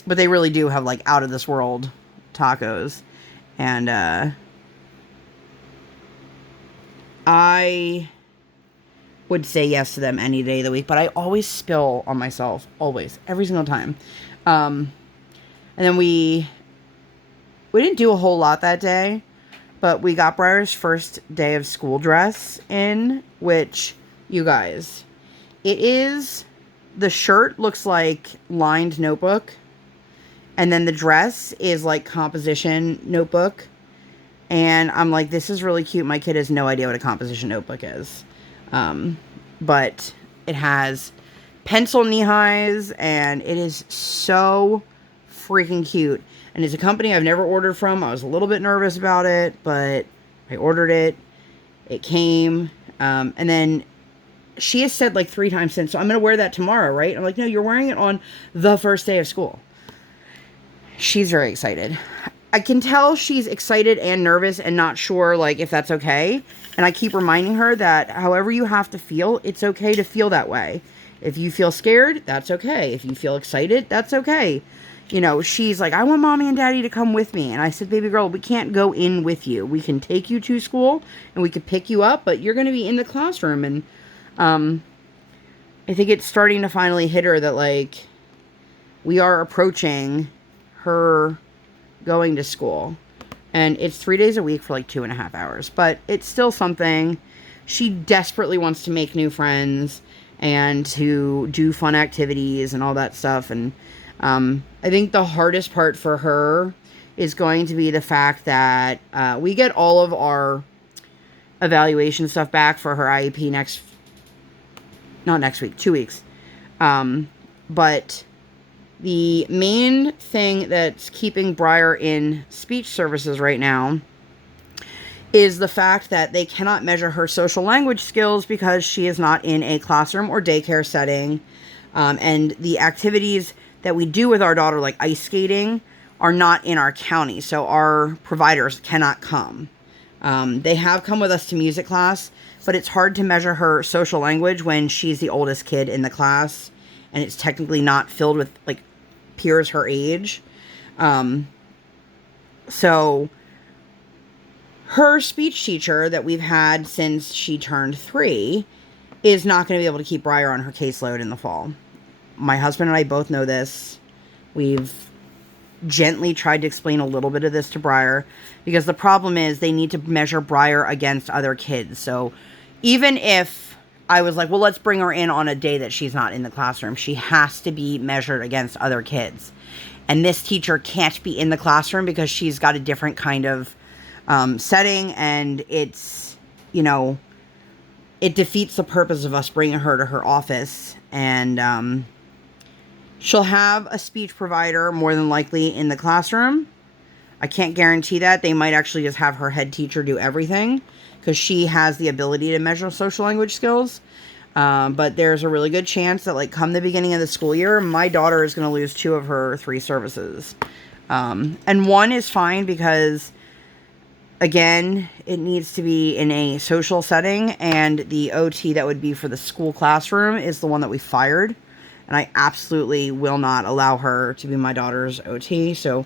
they really do have like out of this world tacos. And I would say yes to them any day of the week, but I always spill on myself. Always. Every single time. And then we didn't do a whole lot that day. But we got Briar's first day of school dress in, which, you guys, the shirt looks like lined notebook, and then the dress is like composition notebook, and I'm like, this is really cute. My kid has no idea what a composition notebook is, but it has pencil knee highs, and it is so freaking cute. And it's a company I've never ordered from. I was a little bit nervous about it, but I ordered it. It came. And then she has said like 3 times since, so I'm going to wear that tomorrow, right? I'm like, no, you're wearing it on the first day of school. She's very excited. I can tell she's excited and nervous and not sure like if that's okay. And I keep reminding her that however you have to feel, it's okay to feel that way. If you feel scared, that's okay. If you feel excited, that's okay. You know, she's like, I want mommy and daddy to come with me. And I said, baby girl, we can't go in with you. We can take you to school and we could pick you up, but you're going to be in the classroom. And I think it's starting to finally hit her that, like, we are approaching her going to school. And it's 3 days a week for like 2.5 hours. But it's still something. She desperately wants to make new friends and to do fun activities and all that stuff. And I think the hardest part for her is going to be the fact that we get all of our evaluation stuff back for her IEP not next week, 2 weeks. But The main thing that's keeping Briar in speech services right now is the fact that they cannot measure her social language skills because she is not in a classroom or daycare setting. And the activities that we do with our daughter, like ice skating, are not in our county. So our providers cannot come. They have come with us to music class, but it's hard to measure her social language when she's the oldest kid in the class. And it's technically not filled with, like, peers her age. So her speech teacher that we've had since she turned 3 is not going to be able to keep Briar on her caseload in the fall. My husband and I both know this. We've gently tried to explain a little bit of this to Briar, because the problem is they need to measure Briar against other kids. So even if I was like, well, let's bring her in on a day that she's not in the classroom, she has to be measured against other kids. And this teacher can't be in the classroom because she's got a different kind of setting, and it's, you know, it defeats the purpose of us bringing her to her office. And she'll have a speech provider more than likely in the classroom. I can't guarantee that. They might actually just have her head teacher do everything, because she has the ability to measure social language skills. But there's a really good chance that, like, come the beginning of the school year, my daughter is going to lose 2 of her 3 services. And one is fine because, again, it needs to be in a social setting, and the OT that would be for the school classroom is the one that we fired. And I absolutely will not allow her to be my daughter's OT. So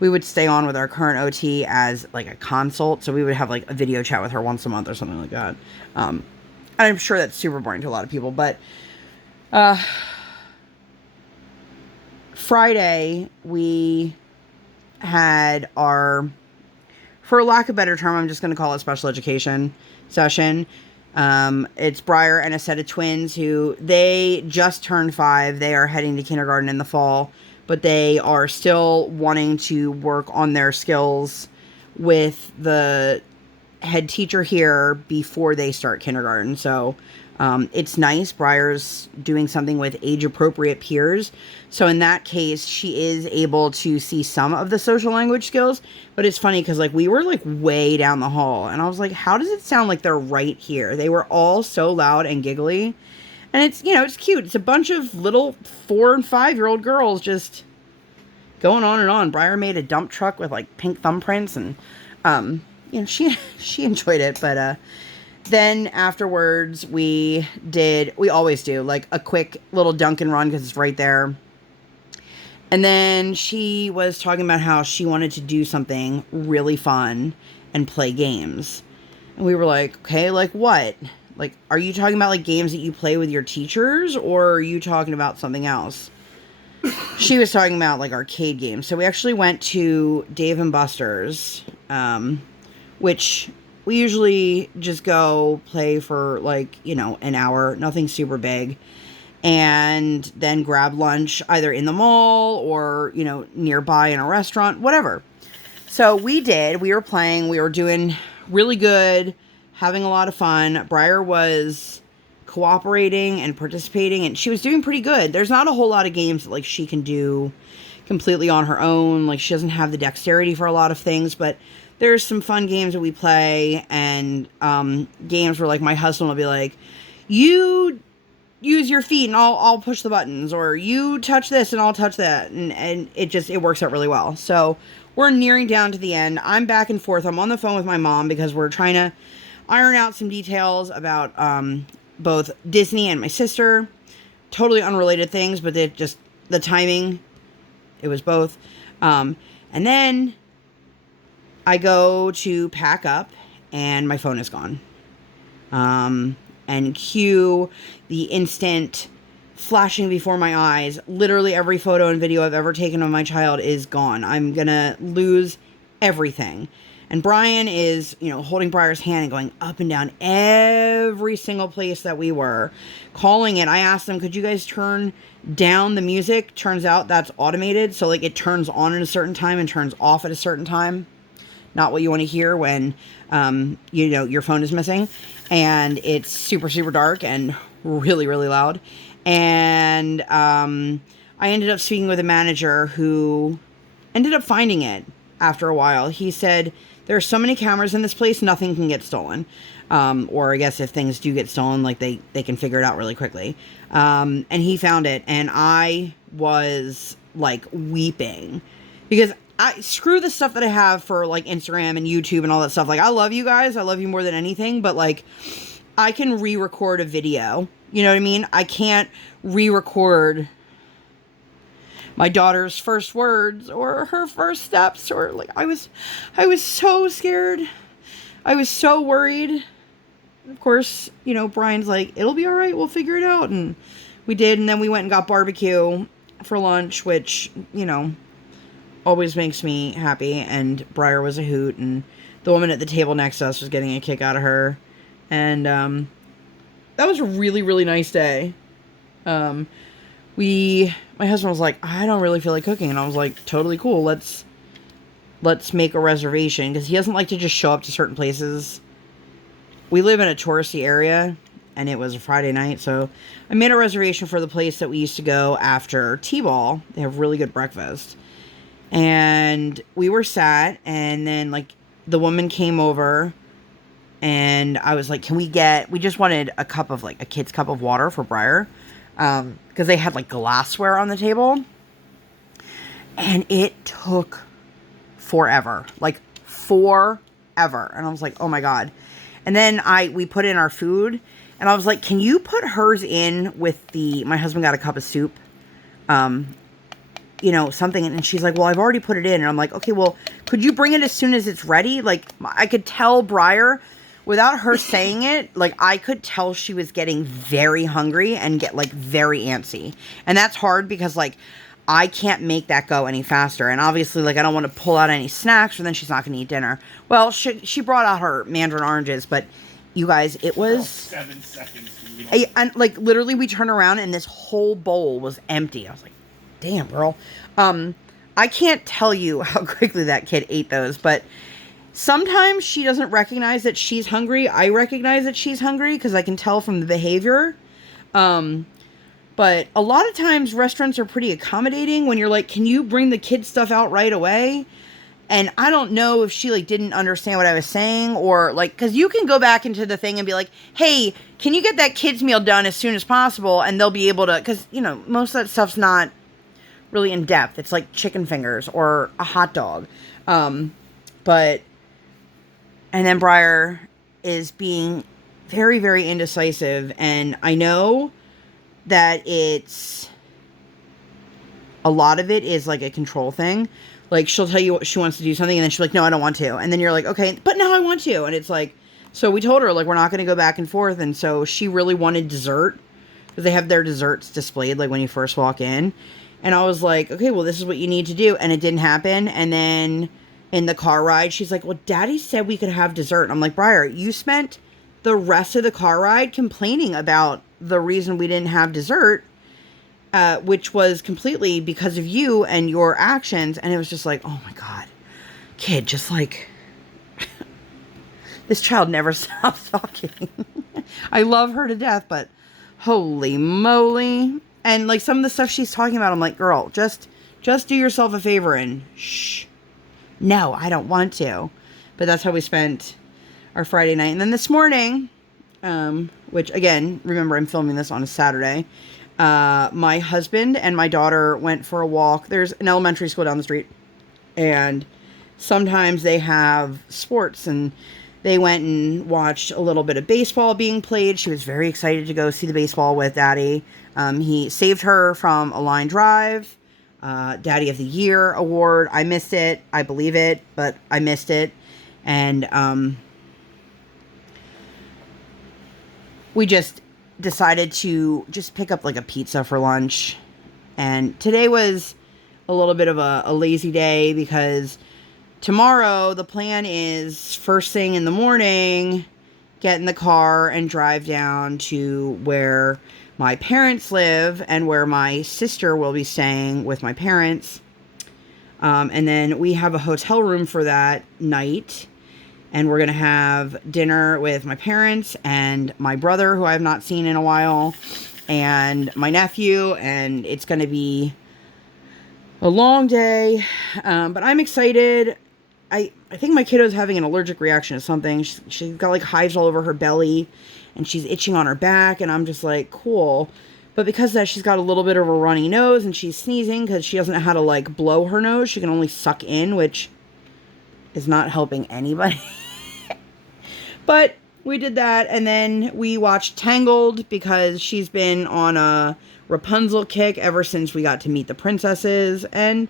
we would stay on with our current OT as, like, a consult. So we would have, like, a video chat with her once a month or something like that. I'm sure that's super boring to a lot of people, but Friday we had our, for lack of a better term, I'm just going to call it special education session. It's Briar and a set of twins who, they just turned 5. They are heading to kindergarten in the fall, but they are still wanting to work on their skills with the head teacher here before they start kindergarten. So it's nice. Briar's doing something with age-appropriate peers. So in that case, she is able to see some of the social language skills. But it's funny because, like, we were, like, way down the hall. And I was like, how does it sound like they're right here? They were all so loud and giggly. And it's, you know, it's cute. It's a bunch of little 4 and 5-year-old girls just going on and on. Briar made a dump truck with, like, pink thumbprints. And, you know, she enjoyed it. But then afterwards, we always do, like, a quick little Dunkin' run because it's right there. And then she was talking about how she wanted to do something really fun and play games. And we were like, okay, like what? Like, are you talking about, like, games that you play with your teachers, or are you talking about something else? She was talking about, like, arcade games. So we actually went to Dave & Buster's, which we usually just go play for, like, you know, an hour, nothing super big, and then grab lunch either in the mall or, you know, nearby in a restaurant, whatever. So we were playing, we were doing really good, having a lot of fun. Briar was cooperating and participating, and she was doing pretty good. There's not a whole lot of games that, like, she can do completely on her own. Like, she doesn't have the dexterity for a lot of things, but there's some fun games that we play, and games where, like, my husband will be like, you use your feet and I'll push the buttons, or you touch this and I'll touch that, and it works out really well. So we're nearing down to the end. I'm back and forth. I'm on the phone with my mom because we're trying to iron out some details about both Disney and my sister. Totally unrelated things, but the timing, it was both. And then I go to pack up and my phone is gone. And cue the instant flashing before my eyes. Literally every photo and video I've ever taken of my child is gone. I'm gonna lose everything. And Brian is, you know, holding Briar's hand and going up and down every single place that we were, calling it. I asked them, could you guys turn down the music? Turns out that's automated. So, like, it turns on at a certain time and turns off at a certain time. Not what you want to hear when, you know, your phone is missing. And it's super, super dark and really, really loud. And I I ended up speaking with a manager who ended up finding it after a while. He said, there are so many cameras in this place, nothing can get stolen. Or I guess if things do get stolen, like they can figure it out really quickly. And he found it, and I was like weeping because I screw the stuff that I have for like Instagram and YouTube and all that stuff. Like, I love you guys. I love you more than anything, but like, I can re-record a video. You know what I mean? I can't re-record my daughter's first words or her first steps, or like, I was so scared. I was so worried. Of course, you know, Brian's like, it'll be all right. We'll figure it out. And we did. And then we went and got barbecue for lunch, which, you know, always makes me happy. And Briar was a hoot. And the woman at the table next to us was getting a kick out of her. And that was a really, really nice day. My husband was like, I don't really feel like cooking. And I was like, totally cool. Let's make a reservation. Because he doesn't like to just show up to certain places. We live in a touristy area, and it was a Friday night. So I made a reservation for the place that we used to go after T-ball. They have really good breakfast. And we were sat, and then like the woman came over, and I was like, we just wanted a cup of like a kid's cup of water for Briar. Because they had like glassware on the table, and it took forever, like forever. And I was like, oh my God. And then we put in our food, and I was like, can you put hers in with my husband got a cup of soup, you know, something. And she's like, well, I've already put it in. And I'm like, okay, well, could you bring it as soon as it's ready? Like, I could tell Briar, without her saying it, like, I could tell she was getting very hungry and get, like, very antsy. And that's hard because, like, I can't make that go any faster. And obviously, like, I don't want to pull out any snacks, or then she's not going to eat dinner. Well, she brought out her mandarin oranges, but you guys, it was 7 seconds. and like, literally, we turned around and this whole bowl was empty. I was like, damn, girl. I can't tell you how quickly that kid ate those, but sometimes she doesn't recognize that she's hungry. I recognize that she's hungry because I can tell from the behavior. But a lot of times restaurants are pretty accommodating when you're like, can you bring the kid stuff out right away? And I don't know if she like didn't understand what I was saying, or like, because you can go back into the thing and be like, hey, can you get that kid's meal done as soon as possible? And they'll be able to, because, you know, most of that stuff's not really in depth. It's like chicken fingers or a hot dog. And then Briar is being very, very indecisive. And I know that a lot of it is like a control thing. Like, she'll tell you she wants to do something, and then she's like, no, I don't want to. And then you're like, okay, but now I want to. And it's like, so we told her, like, we're not going to go back and forth. And so she really wanted dessert, because they have their desserts displayed, like, when you first walk in. And I was like, okay, well, this is what you need to do. And it didn't happen. And then in the car ride, she's like, well, Daddy said we could have dessert. And I'm like, Briar, you spent the rest of the car ride complaining about the reason we didn't have dessert, which was completely because of you and your actions. And it was just like, oh my God, kid, just like, this child never stops talking. I love her to death, but holy moly. And like, some of the stuff she's talking about, I'm like, girl, just do yourself a favor and shh. No, I don't want to. But that's how we spent our Friday night. And then this morning, which again, remember, I'm filming this on a Saturday. My husband and my daughter went for a walk. There's an elementary school down the street, and sometimes they have sports, and they went and watched a little bit of baseball being played. She was very excited to go see the baseball with Daddy. He saved her from a line drive, Daddy of the Year award. I missed it. I believe it, but I missed it. And, we just decided to just pick up like a pizza for lunch. And today was a little bit of a lazy day, because tomorrow the plan is first thing in the morning, get in the car and drive down to where my parents live and where my sister will be staying with my parents. And then we have a hotel room for that night. And we're going to have dinner with my parents and my brother, who I have not seen in a while, and my nephew. And it's going to be a long day, but I'm excited. I think my kiddo's having an allergic reaction to something. She's got like hives all over her belly, and she's itching on her back, and I'm just like, cool. But because of that, she's got a little bit of a runny nose, and she's sneezing because she doesn't know how to like blow her nose. She can only suck in, which is not helping anybody. But we did that, and then we watched Tangled because she's been on a Rapunzel kick ever since we got to meet the princesses. And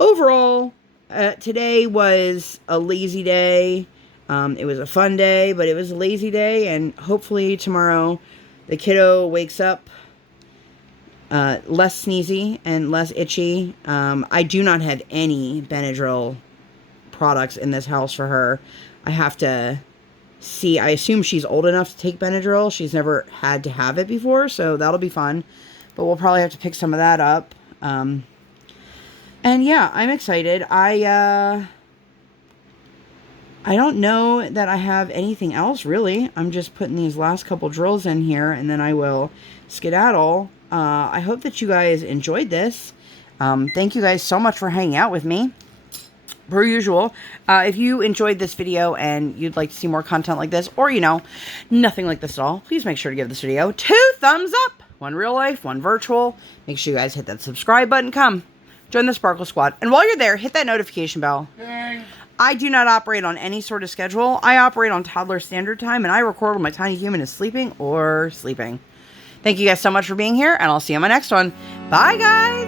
overall, today was a lazy day. It was a fun day, but it was a lazy day, and hopefully tomorrow the kiddo wakes up less sneezy and less itchy. I do not have any Benadryl products in this house for her. I have to see. I assume she's old enough to take Benadryl. She's never had to have it before, so that'll be fun. But we'll probably have to pick some of that up. And yeah, I'm excited. I don't know that I have anything else, really. I'm just putting these last couple drills in here, and then I will skedaddle. I hope that you guys enjoyed this. Thank you guys so much for hanging out with me. Per usual, if you enjoyed this video and you'd like to see more content like this, or, you know, nothing like this at all, please make sure to give this video 2 thumbs up. 1 real life, 1 virtual. Make sure you guys hit that subscribe button. Come, join the Sparkle Squad. And while you're there, hit that notification bell. Dang. I do not operate on any sort of schedule. I operate on toddler standard time, and I record when my tiny human is sleeping or sleeping. Thank you guys so much for being here, and I'll see you on my next one. Bye, guys!